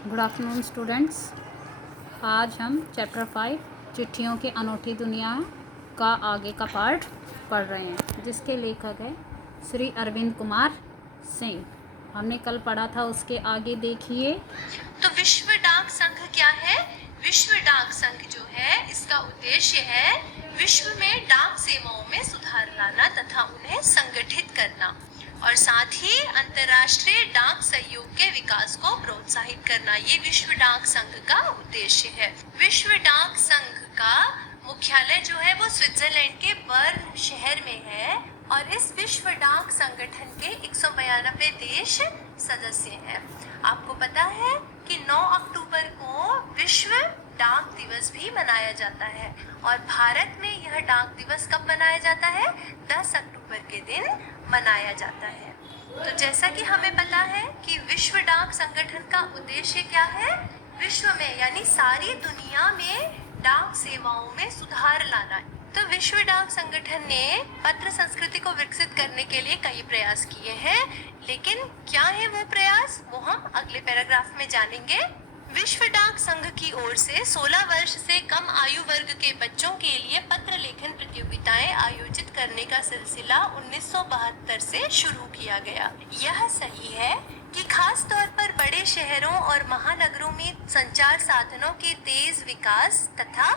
Good afternoon students. आज हम chapter 5 चिट्ठियों की अनोखी दुनिया का आगे का पार्ट पढ़ रहे हैं, जिसके लेखक है श्री अरविंद कुमार सिंह। हमने कल पढ़ा था, उसके आगे देखिए। तो विश्व डाक संघ क्या है? विश्व डाक संघ जो है, इसका उद्देश्य है विश्व में डाक सेवाओं में सुधार लाना तथा उन्हें संगठित करना और साथ ही अंतर्राष्ट्रीय डाक सहयोग के विकास को प्रोत्साहित करना। ये विश्व डाक संघ का उद्देश्य है। विश्व डाक संघ का मुख्यालय जो है वो स्विट्जरलैंड के बर्न शहर में है और इस विश्व डाक संगठन के 192 देश सदस्य हैं। आपको पता है कि 9 अक्टूबर को विश्व डाक दिवस भी मनाया जाता है और भारत में यह डाक दिवस कब मनाया जाता है? 10 अक्टूबर के दिन मनाया जाता है। तो जैसा कि हमें पता है कि विश्व डाक संगठन का उद्देश्य क्या है? विश्व में यानी सारी दुनिया में डाक सेवाओं में सुधार लाना। तो विश्व डाक संगठन ने पत्र संस्कृति को विकसित करने के लिए कई प्रयास किए हैं, लेकिन क्या है वो प्रयास, वो हम अगले पैराग्राफ में जानेंगे। विश्व डाक संघ की ओर से 16 वर्ष से कम आयु वर्ग के बच्चों के लिए पत्र लेखन प्रतियोगिताएं आयोजित करने का सिलसिला 1972 से शुरू किया गया। यह सही है कि खास तौर पर बड़े शहरों और महानगरों में संचार साधनों के तेज विकास तथा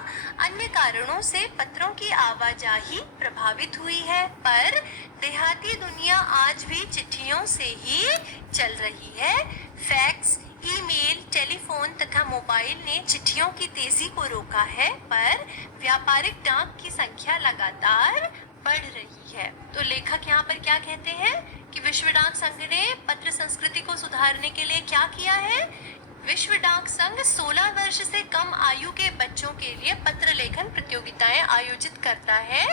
अन्य कारणों से पत्रों की आवाजाही प्रभावित हुई है, पर देहाती दुनिया आज भी चिट्ठियों से ही चल रही है। फैक्स, ईमेल, टेलीफोन तथा मोबाइल ने चिट्ठियों की तेजी को रोका है, पर व्यापारिक डाक की संख्या लगातार बढ़ रही है। तो लेखक यहाँ पर क्या कहते हैं कि विश्व डाक संघ ने पत्र संस्कृति को सुधारने के लिए क्या किया है? विश्व डाक संघ 16 वर्ष से कम आयु के बच्चों के लिए पत्र लेखन प्रतियोगिताएं आयोजित करता है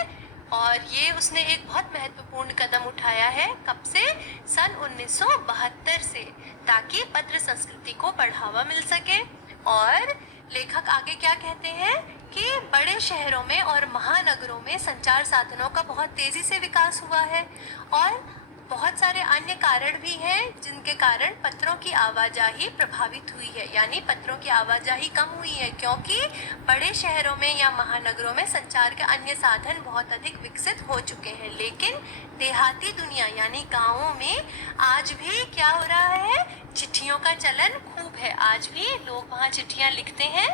और ये उसने एक बहुत महत्वपूर्ण कदम उठाया है। कब से? सन 1972 से, ताकि पत्र संस्कृति को बढ़ावा मिल सके। और लेखक आगे क्या कहते हैं कि बड़े शहरों में और महानगरों में संचार साधनों का बहुत तेजी से विकास हुआ है और बहुत सारे अन्य कारण भी हैं जिनके कारण पत्रों की आवाजाही प्रभावित हुई है, यानी पत्रों की आवाजाही कम हुई है क्योंकि बड़े शहरों में या महानगरों में संचार के अन्य साधन बहुत अधिक विकसित हो चुके हैं। लेकिन देहाती दुनिया यानी गांवों में आज भी क्या हो रहा है? चिट्ठियों का चलन खूब है, आज भी लोग वहाँ चिट्ठियाँ लिखते हैं।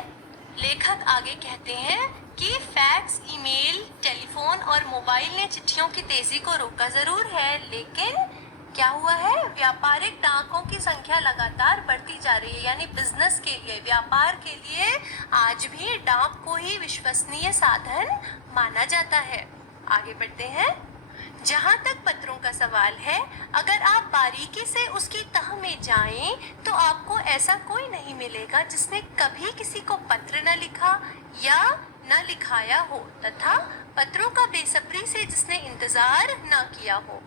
लेखक आगे कहते हैं कि फैक्स, ईमेल, टेलीफोन और मोबाइल ने चिट्ठियों की तेजी को रोका जरूर है, लेकिन क्या हुआ है? व्यापारिक डाकों की संख्या लगातार बढ़ती जा रही है, यानी बिजनेस के लिए, व्यापार के लिए आज भी डाक को ही विश्वसनीय साधन माना जाता है। आगे बढ़ते हैं। जहाँ तक पत्रों का सवाल है, अगर आप बारीकी से उसकी तह में जाएं, तो आपको ऐसा कोई नहीं मिलेगा जिसने कभी किसी को पत्र न लिखा या न लिखाया हो तथा पत्रों का बेसब्री से जिसने इंतजार न किया हो।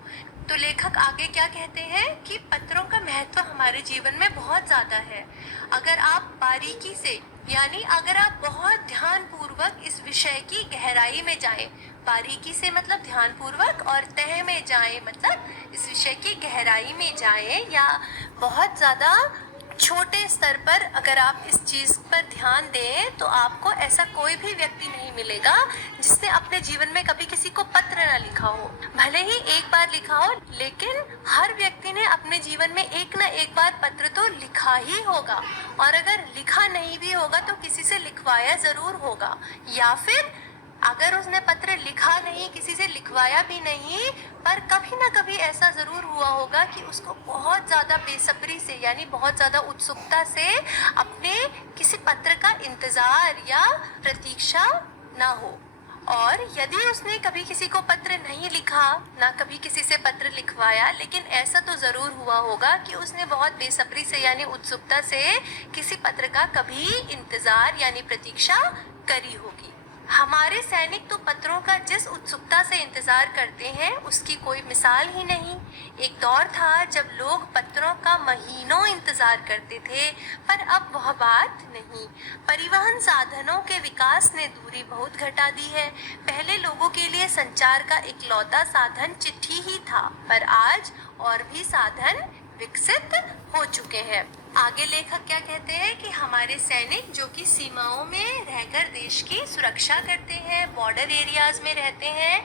तो लेखक आगे क्या कहते हैं कि पत्रों का महत्व हमारे जीवन में बहुत ज्यादा है। अगर आप बारीकी से यानी अगर आप बहुत ध्यानपूर्वक इस विषय की गहराई में जाएं, बारीकी से मतलब ध्यानपूर्वक, और तह में जाएं मतलब इस विषय की गहराई में जाएं, या बहुत ज़्यादा छोटे स्तर पर अगर आप इस चीज़ पर ध्यान दें, तो आपको ऐसा कोई भी व्यक्ति नहीं मिलेगा जिसने अपने जीवन में कभी किसी को पत्र न लिखा हो। भले ही एक बार लिखा हो, लेकिन हर व्यक्ति ने अपने जीवन में एक न एक बार पत्र तो लिखा ही होगा, और अगर लिखा नहीं भी होगा तो किसी से लिखवाया ज़रूर होगा, या फिर अगर उसने पत्र लिखा नहीं, किसी से लिखवाया भी नहीं, पर कभी ना कभी ऐसा ज़रूर हुआ होगा कि उसको बहुत ज़्यादा बेसब्री से यानी बहुत ज़्यादा उत्सुकता से अपने किसी पत्र का इंतज़ार या प्रतीक्षा ना हो। और यदि उसने कभी किसी को पत्र नहीं लिखा, ना कभी किसी से पत्र लिखवाया, लेकिन ऐसा तो ज़रूर हुआ होगा कि उसने बहुत बेसब्री से यानी उत्सुकता से किसी पत्र का कभी इंतज़ार यानी प्रतीक्षा करी होगी। हमारे सैनिक तो पत्रों का जिस उत्सुकता से इंतजार करते हैं उसकी कोई मिसाल ही नहीं। एक दौर था जब लोग पत्रों का महीनों इंतजार करते थे, पर अब वह बात नहीं। परिवहन साधनों के विकास ने दूरी बहुत घटा दी है। पहले लोगों के लिए संचार का इकलौता साधन चिट्ठी ही था, पर आज और भी साधन विकसित हो चुके हैं। आगे लेखक क्या कहते हैं हमारे सैनिक जो कि सीमाओं में रहकर देश की सुरक्षा करते हैं, बॉर्डर एरियाज में रहते हैं,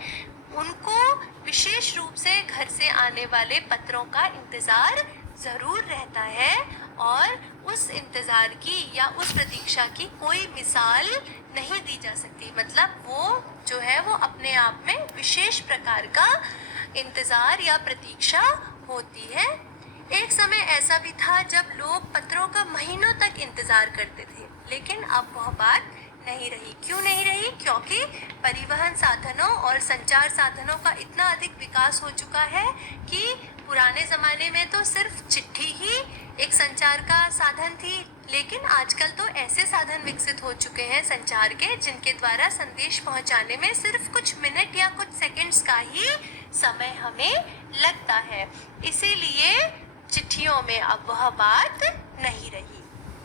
उनको विशेष रूप से घर से आने वाले पत्रों का इंतज़ार ज़रूर रहता है और उस इंतज़ार की या उस प्रतीक्षा की कोई मिसाल नहीं दी जा सकती। मतलब वो जो है वो अपने आप में विशेष प्रकार का इंतज़ार या प्रतीक्षा होती है। एक समय ऐसा भी था जब लोग पत्रों का महीनों तक इंतज़ार करते थे, लेकिन अब वह बात नहीं रही। क्यों नहीं रही? क्योंकि परिवहन साधनों और संचार साधनों का इतना अधिक विकास हो चुका है कि पुराने ज़माने में तो सिर्फ चिट्ठी ही एक संचार का साधन थी, लेकिन आजकल तो ऐसे साधन विकसित हो चुके हैं संचार के, जिनके द्वारा संदेश पहुंचाने में सिर्फ कुछ मिनट या कुछ सेकंड्स का ही समय हमें लगता है। इसीलिए चिट्ठियों में अब वह बात नहीं रही।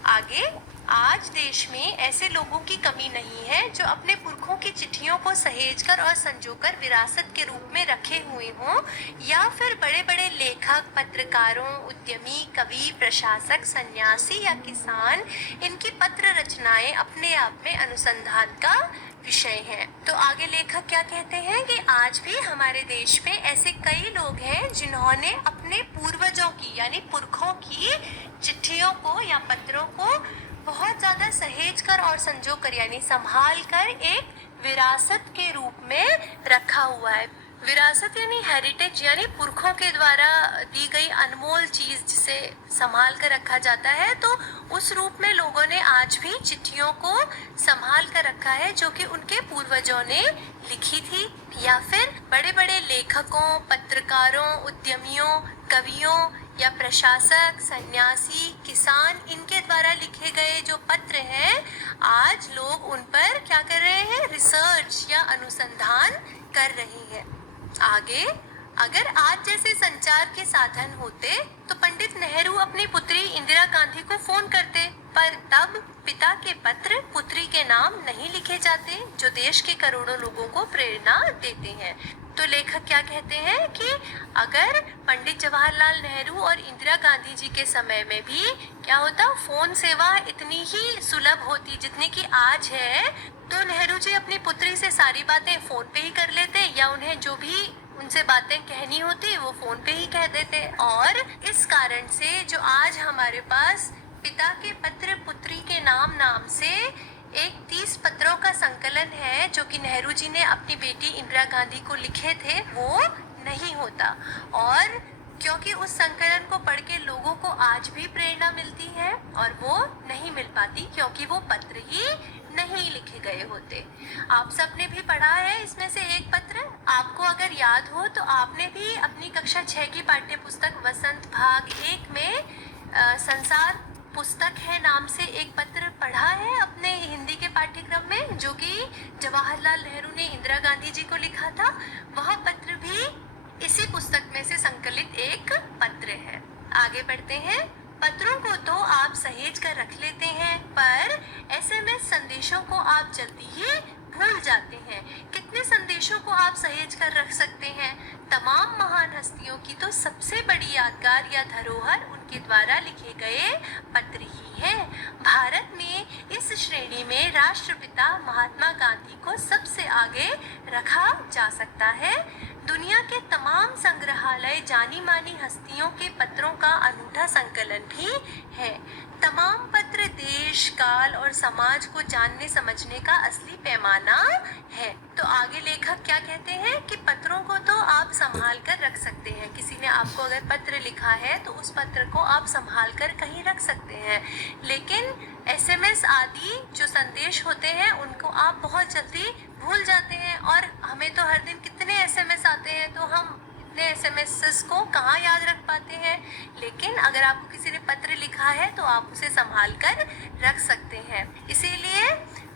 आगे, आज देश में ऐसे लोगों की कमी नहीं है जो अपने पुरखों की चिट्ठियों को सहेजकर और संजोकर विरासत के रूप में रखे हुए हों, या फिर बड़े बड़े लेखक, पत्रकारों, उद्यमी, कवि, प्रशासक, सन्यासी या किसान, इनकी पत्र रचनाएं अपने आप में अनुसंधान का विषय है। तो आगे लेखक क्या कहते हैं कि आज भी हमारे देश में ऐसे कई लोग हैं जिन्होंने अपने पूर्वजों की यानी पुरखों की चिट्ठियों को या पत्रों को बहुत ज़्यादा सहेज कर और संजो कर यानी संभाल कर एक विरासत के रूप में रखा हुआ है। विरासत यानी हेरिटेज, यानी पुरखों के द्वारा दी गई अनमोल चीज़ जिसे संभाल कर रखा जाता है, तो उस रूप में लोगों ने आज भी चिट्ठियों को संभाल कर रखा है जो कि उनके पूर्वजों ने लिखी थी, या फिर बड़े बड़े लेखकों, पत्रकारों, उद्यमियों, कवियों या प्रशासक, सन्यासी, किसान, इनके द्वारा लिखे गए जो पत्र हैं, आज लोग उन पर क्या कर रहे हैं? रिसर्च या अनुसंधान कर रहे हैं। आगे, अगर आज जैसे संचार के साधन होते तो पंडित नेहरू अपनी पुत्री इंदिरा गांधी को फोन करते, पर तब पिता के पत्र पुत्री के नाम नहीं लिखे जाते जो देश के करोड़ों लोगों को प्रेरणा देते हैं। तो लेखक क्या कहते हैं कि अगर पंडित जवाहरलाल नेहरू और इंदिरा गांधी जी के समय में भी क्या होता, फोन सेवा इतनी ही सुलभ होती जितनी कि आज है, तो नेहरू जी अपनी पुत्री से सारी बातें फोन पे ही कर लेते, या उन्हें जो भी उनसे बातें कहनी होती वो फोन पे ही कह देते। और इस कारण से जो आज हमारे पास पिता के पत्र पुत्री के नाम से एक 30 पत्रों का संकलन है जो कि नेहरू जी ने अपनी बेटी इंदिरा गांधी को लिखे थे, वो नहीं होता। और क्योंकि उस संकलन को पढ़ के लोगों को आज भी प्रेरणा मिलती है और वो नहीं मिल पाती क्योंकि वो पत्र ही नहीं लिखे गए होते। आप सबने भी पढ़ा है इसमें से एक पत्र, आपको अगर याद हो तो आपने भी अपनी कक्षा 6 की पाठ्य पुस्तक वसंत भाग 1 में संसार पुस्तक है नाम से एक पत्र पढ़ा है अपने हिंदी के पाठ्यक्रम में, जो कि जवाहरलाल नेहरू ने इंदिरा गांधी जी को लिखा था। वह पत्र भी इसी पुस्तक में से संकलित एक पत्र है। आगे बढ़ते हैं। पत्रों को तो आप सहेज कर रख लेते हैं, पर एसएमएस संदेशों को आप जल्दी ही भूल जाते हैं। कितने संदेशों को आप सहेज कर रख सकते हैं? तमाम महान हस्तियों की तो सबसे बड़ी यादगार या धरोहर उनके द्वारा लिखे गए पत्र ही है। भारत में इस श्रेणी में राष्ट्रपिता महात्मा गांधी को सबसे आगे रखा जा सकता है। दुनिया के तमाम संग्रहालय जानी मानी हस्तियों के पत्रों का अनूठा संकलन भी है। तमाम पत्र देश, काल और समाज को जानने समझने का असली पैमाना है। तो आगे लेखक क्या कहते हैं कि पत्रों को तो आप संभाल कर रख सकते हैं। किसी ने आपको अगर पत्र लिखा है तो उस पत्र को आप संभाल कर कहीं रख सकते हैं, लेकिन एसएमएस आदि जो संदेश होते हैं उनको आप बहुत जल्दी भूल जाते हैं। और हमें तो हर दिन कितने एसएमएस आते हैं, तो हम इतने एसएमएस को कहाँ याद रख पाते हैं। लेकिन अगर आपको किसी ने पत्र लिखा है तो आप उसे संभाल कर रख सकते हैं। इसीलिए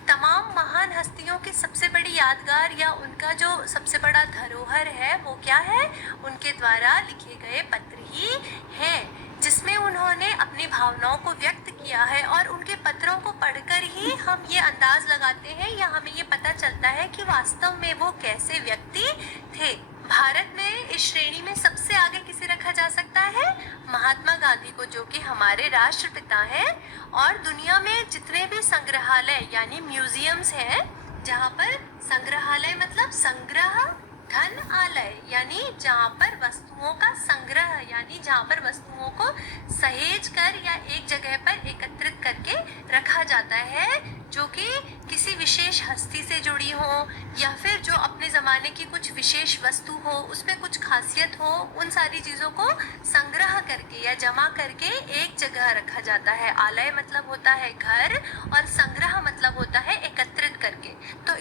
तमाम महान हस्तियों की सबसे बड़ी यादगार या उनका जो सबसे बड़ा धरोहर है वो क्या है? उनके द्वारा लिखे गए पत्र ही हैं, जिसमें उन्होंने अपनी भावनाओं को व्यक्त किया है। और उनके पत्रों को पढ़कर ही हम ये अंदाज लगाते हैं या हमें ये पता चलता है कि वास्तव में वो कैसे व्यक्ति थे। भारत में इस श्रेणी में सबसे आगे किसे रखा जा सकता है? महात्मा गांधी को, जो कि हमारे राष्ट्रपिता हैं। और दुनिया में जितने भी संग्रहालय यानी म्यूजियम्स हैं, जहाँ पर संग्रहालय मतलब संग्रह धन आलय, यानी जहाँ पर वस्तुओं का संग्रह, यानी जहाँ पर वस्तुओं को सहेज कर या एक जगह पर एकत्रित करके रखा जाता है, जो कि किसी विशेष हस्ती से जुड़ी हो या फिर जो अपने ज़माने की कुछ विशेष वस्तु हो, उसमें कुछ खासियत हो, उन सारी चीज़ों को संग्रह करके या जमा करके एक जगह रखा जाता है। आलय मतलब होता है घर और संग्रह मतलब होता है एकत्रित करके। तो